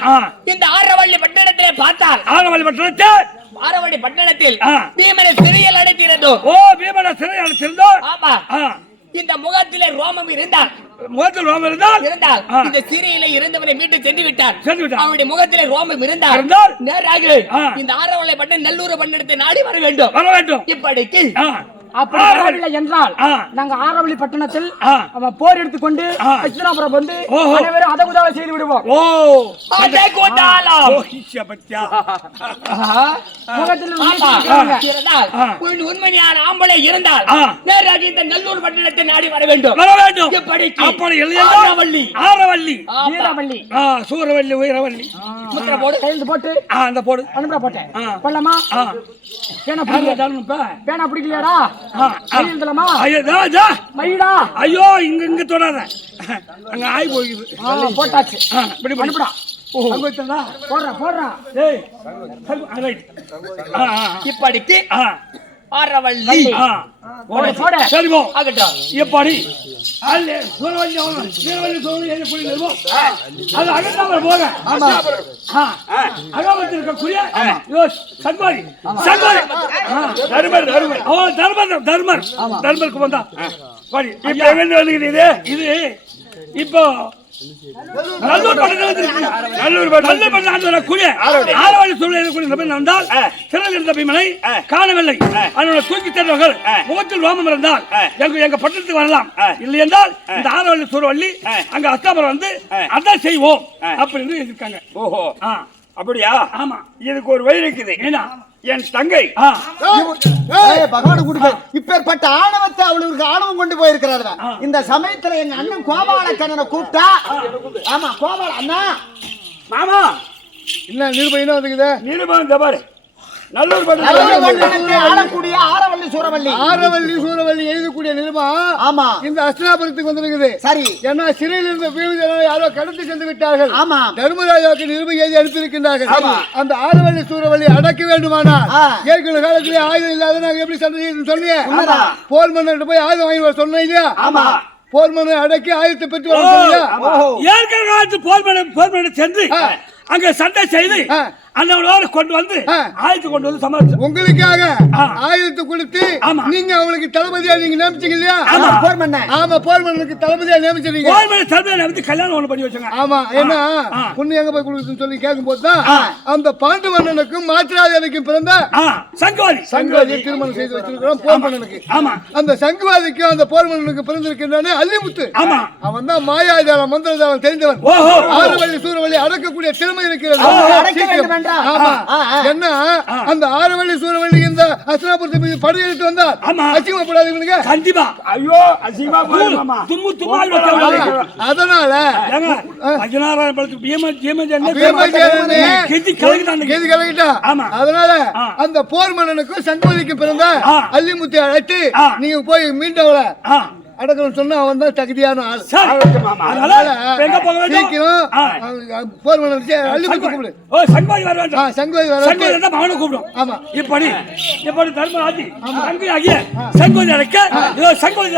இந்த ஆரவள்ளி பட்டணத்திலே பார்த்தால் ஆரவள்ளி பட்டணத்தில் ஆரவள்ளி பட்டணத்தில் பீமனை சிறையில் அடைத்திருந்தோ. ஓ பீமனை சிறையில் அடைத்திருந்தோ. ஆமா இந்த முகத்திலே ரோமம் இருந்தால் முகத்தில் ரோமம் இருந்தால் இந்த சிறையில இருந்தவரை மீட்டு சென்று விட்டார். விட்டார். அவருடைய முகத்திலே ரோமம் இருந்தால் நேராக இந்த ஆரவள்ளி பட்டணம் நெல்லூர் பட்டணத்தை நாடி வர வேண்டும். இப்படிக்கு அப்படி என்றால் நாங்க ஆரவள்ளி பட்டணத்தில் அவன் போர் எடுத்துக்கொண்டு அஸ்தினாபுரம் வந்து அனைவரும் அதை உதவி செய்து விடுவோம். உண்மையான ஆம்பளை இருந்தால் நேராக இந்த நெல்லூர் பட்டணத்தை நாடி வர வேண்டும். ஆரவள்ளி ஆரவள்ளி வீரவள்ளி சூரவள்ளி வீரவள்ளி முத்திர போடு கையெழுத்து போட்டு அந்த போடு அனுப்ப போட்டேன். கொள்ளமா பேனா பிடிக்கலையாடா? ஐயோ இங்க இங்க தொடாத அங்க ஆய் போயிடுது. போட்டாச்சு அனுப்புடா. போடுறா போடுறா. இப்படிக்கு ஆரவள்ளி சரி போ ஆகட்டும். எப்படி அல்ல சூரவள்ளி வீரவள்ளி சூரவள்ளி அது அகத்தாமல் போக அகமத்தில் இருக்கக்கூடிய சன்மாரி சன்மாரி தர்மர் தர்மர் ஓ தர்மர் தர்மர் தர்மருக்கு வந்தா பாடி இப்ப எங்க வந்துக்கிறீங்க? இது இப்போ நல்லூர் ஆரவள்ளி சூழல் நடந்தால் சிறையில் இருந்த பீமனை காணவில்லை. அதனுடைய தூக்கி தருவர்கள் முகத்தில் ரோமம் இருந்தால் எங்க பட்டணத்துக்கு வரலாம். இல்லை என்றால் இந்த ஆரவள்ளி சூழவள்ளி அங்க அஸ்தாபுரம் வந்து அதான் செய்வோம் அப்படின்னு இருக்காங்க. ஓஹோ அப்படியா? ஆமா இதுக்கு ஒரு வழி இருக்குது. ஏன்னா என் தங்கை பகவான் கொடுக்க இப்பேற்பட்ட ஆணவத்தை அவளுக்கு ஆணவம் கொண்டு போயிருக்கிறாரு. இந்த சமயத்துல எங்க அண்ணன் கோபாலக்கண்ணனை கூப்பிட்டா ஆமா கோபால அண்ணா மாமா என்ன நிருபம் என்ன வந்துக்குது? நிருபம் தபாரு நல்லூர் பட்டணத்தை ஆளக்கூடிய ஆரவள்ளி சூரவள்ளி சூரவள்ளி எழுதக்கூடிய நிலைமா ஆமா இந்த அஸ்தினாபுரத்துக்கு வந்திருக்குது. சரி, ஏன்னா சிறையில் இருந்த பீமசேனனை யாரோ கடத்தி சென்று விட்டார்கள். ஆமா, தர்மராஜாவுக்கு நிருபை எழுதி அனுப்பியிருக்கின்றார்கள். அந்த ஆரவள்ளி சூரவள்ளி அடக்க வேண்டுமானால் ஏற்கனவே காலத்திலே ஆயுதம் இல்லாத நாங்க எப்படி சண்டை சொன்னீங்க? போர் மன்னர் போய் ஆயுதம் வாங்கி வர சொன்னோம் இல்லையா? ஆமா, போர் மன்னர் அடக்கி ஆயுதத்தை பெற்று வர சொன்னீங்க. ஏற்கனவே காலத்து போர் மன்னர் சென்று அங்க சண்டை செய்து அண்ணனோட கொண்டு வந்து ஆயுதத்தை கொண்டு வந்து சமாளிச்சு உங்களுக்காக ஆயுதத்தை கொடுத்து நீங்க அவங்களுக்கு தளபதியா நீங்க நியமிச்சீங்க இல்லையா? போர் மன்னர். ஆமா, போர் மன்னனுக்கு தளபதியா நியமிச்சிருக்கீங்க. போர் மன்னர் தளபதியா நியமித்து கல்யாணம் ஒண்ணு பண்ணி வச்சாங்க. ஆமா, ஏன்னா பொண்ணு எங்க போய் கொடுக்குதுன்னு சொல்லி கேட்கும் போதுதான் அந்த பாண்டு மன்னனுக்கும் மாற்றாதேவிக்கும் பிறந்த சங்குவாதி திருமணம் செய்து வச்சிருக்கிறோம் போர் மன்னனுக்கு. ஆமா, அந்த சங்குவாதிக்கும் அந்த போர் மன்னனுக்கு பிறந்திருக்கின்றானே அல்லிமுத்து. ஆமா, அவன் தான் மாயாஜாலம் மந்திரஜாலம் தெரிந்தவன். ஆறுவள்ளி சூரவள்ளி அடக்கக்கூடிய திறமை இருக்கிறது. என்ன அந்த ஆறுவள்ளி சூரவள்ளி இந்த அஸ்தினாபுரத்தை மீது படையெடுத்து வந்தார். அசிங்கப்படாது இவனுங்க. கண்டிப்பா. ஐயோ, அசிங்கமா போயிடுமா? தும்மு தும்மா அதனால அதனால அந்த போர் மன்னனுக்கும் சங்குவதிக்கும் பிறந்த அல்லிமுத்தை அழைத்து நீங்க போய் மீண்டவள அடக்கணும் சொன்னா அவன் தான் தகுதியான ஆள். போர் மன்னன் அல்லிமுத்து கூப்பிடு. சங்குவதி வர அவனை கூப்பிடும். ஆமா, இப்படி தர்மராஜி சங்கு ஆகிய சங்குவதி அழைக்க சங்குவதி